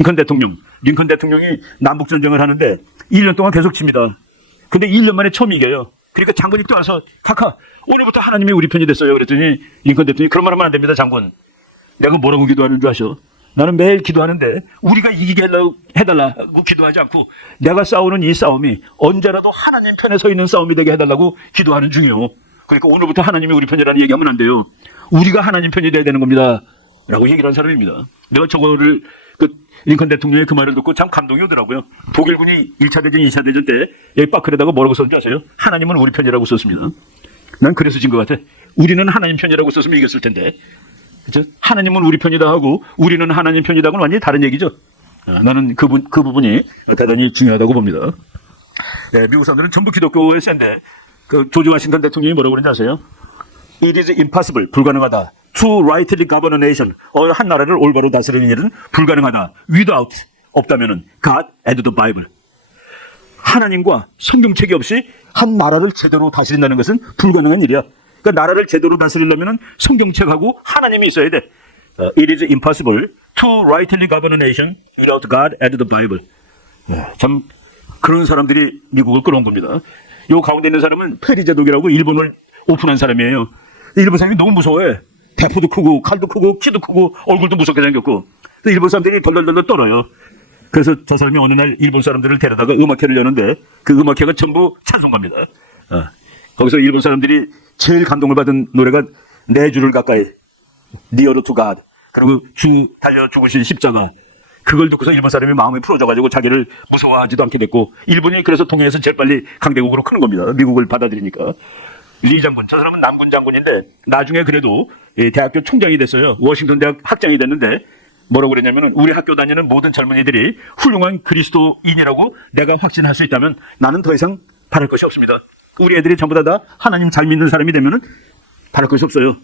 링컨 대통령, 링컨 대통령이 남북 전쟁을 하는데 1년 동안 계속 칩니다. 근데 1년 만에 처음 이겨요. 그러니까 장군이 또 와서 카카 오늘부터 하나님이 우리 편이 됐어요. 그랬더니 링컨 대통령이 그런 말 하면 안 됩니다, 장군. 내가 뭐라고 기도하는 줄 아셔? 나는 매일 기도하는데 우리가 이기게 해달라고 기도하지 않고 내가 싸우는 이 싸움이 언제라도 하나님 편에 서 있는 싸움이 되게 해달라고 기도하는 중이요. 그러니까 오늘부터 하나님이 우리 편이라는 얘기하면 안 돼요. 우리가 하나님 편이 돼야 되는 겁니다. 라고 얘기를 한 사람입니다. 내가 저거를 그 링컨 대통령의 그 말을 듣고 참 감동이 오더라고요. 독일군이 1차 대전, 2차 대전 때 여기 빠크에다가 뭐라고 썼는지 아세요? 하나님은 우리 편이라고 썼습니다. 난 그래서 진 것 같아. 우리는 하나님 편이라고 썼으면 이겼을 텐데. 그죠? 하나님은 우리 편이다 하고 우리는 하나님 편이다고는 완전히 다른 얘기죠. 아, 나는 그, 부, 그 부분이 대단히 중요하다고 봅니다. 네, 미국 사람들은 전부 기독교의 센데 그 조지 워싱턴 대통령이 뭐라고 그러는지 아세요? It is impossible, 불가능하다. To rightly govern a nation, 어, 한 나라를 올바로 다스리는 일은 불가능하다. Without, 없다면은 God and the Bible. 하나님과 성경책이 없이 한 나라를 제대로 다스린다는 것은 불가능한 일이야. 그러니까 나라를 제대로 다스리려면 성경책하고 하나님이 있어야 돼. 어, It is impossible to rightly govern a nation without God and the Bible. 네, 참 그런 사람들이 미국을 끌어온 겁니다. 요 가운데 있는 사람은 페리제독이라고 일본을 오픈한 사람이에요. 일본 사람이 너무 무서워해. 대포도 크고 칼도 크고 키도 크고 얼굴도 무섭게 생겼고 또 일본 사람들이 덜덜덜 떨어요. 그래서 저 사람이 어느 날 일본 사람들을 데려다가 음악회를 여는데 그 음악회가 전부 찬송가입니다. 어. 거기서 일본 사람들이 제일 감동을 받은 노래가 내 주를 가까이 Near to God 그리고 주 달려 죽으신 십자가 그걸 듣고서 일본 사람이 마음이 풀어져가지고 자기를 무서워하지도 않게 됐고 일본이 그래서 동해에서 제일 빨리 강대국으로 크는 겁니다. 미국을 받아들이니까 리 장군 저 사람은 남군 장군인데 나중에 그래도 이 대학교 총장이 됐어요. 워싱턴 대학 학장이 됐는데 뭐라고 그랬냐면은 우리 학교 다니는 모든 젊은이들이 훌륭한 그리스도인이라고 내가 확신할 수 있다면 나는 더 이상 바랄 것이 없습니다. 우리 애들이 전부 다, 다 하나님 잘 믿는 사람이 되면은 바랄 것이 없어요.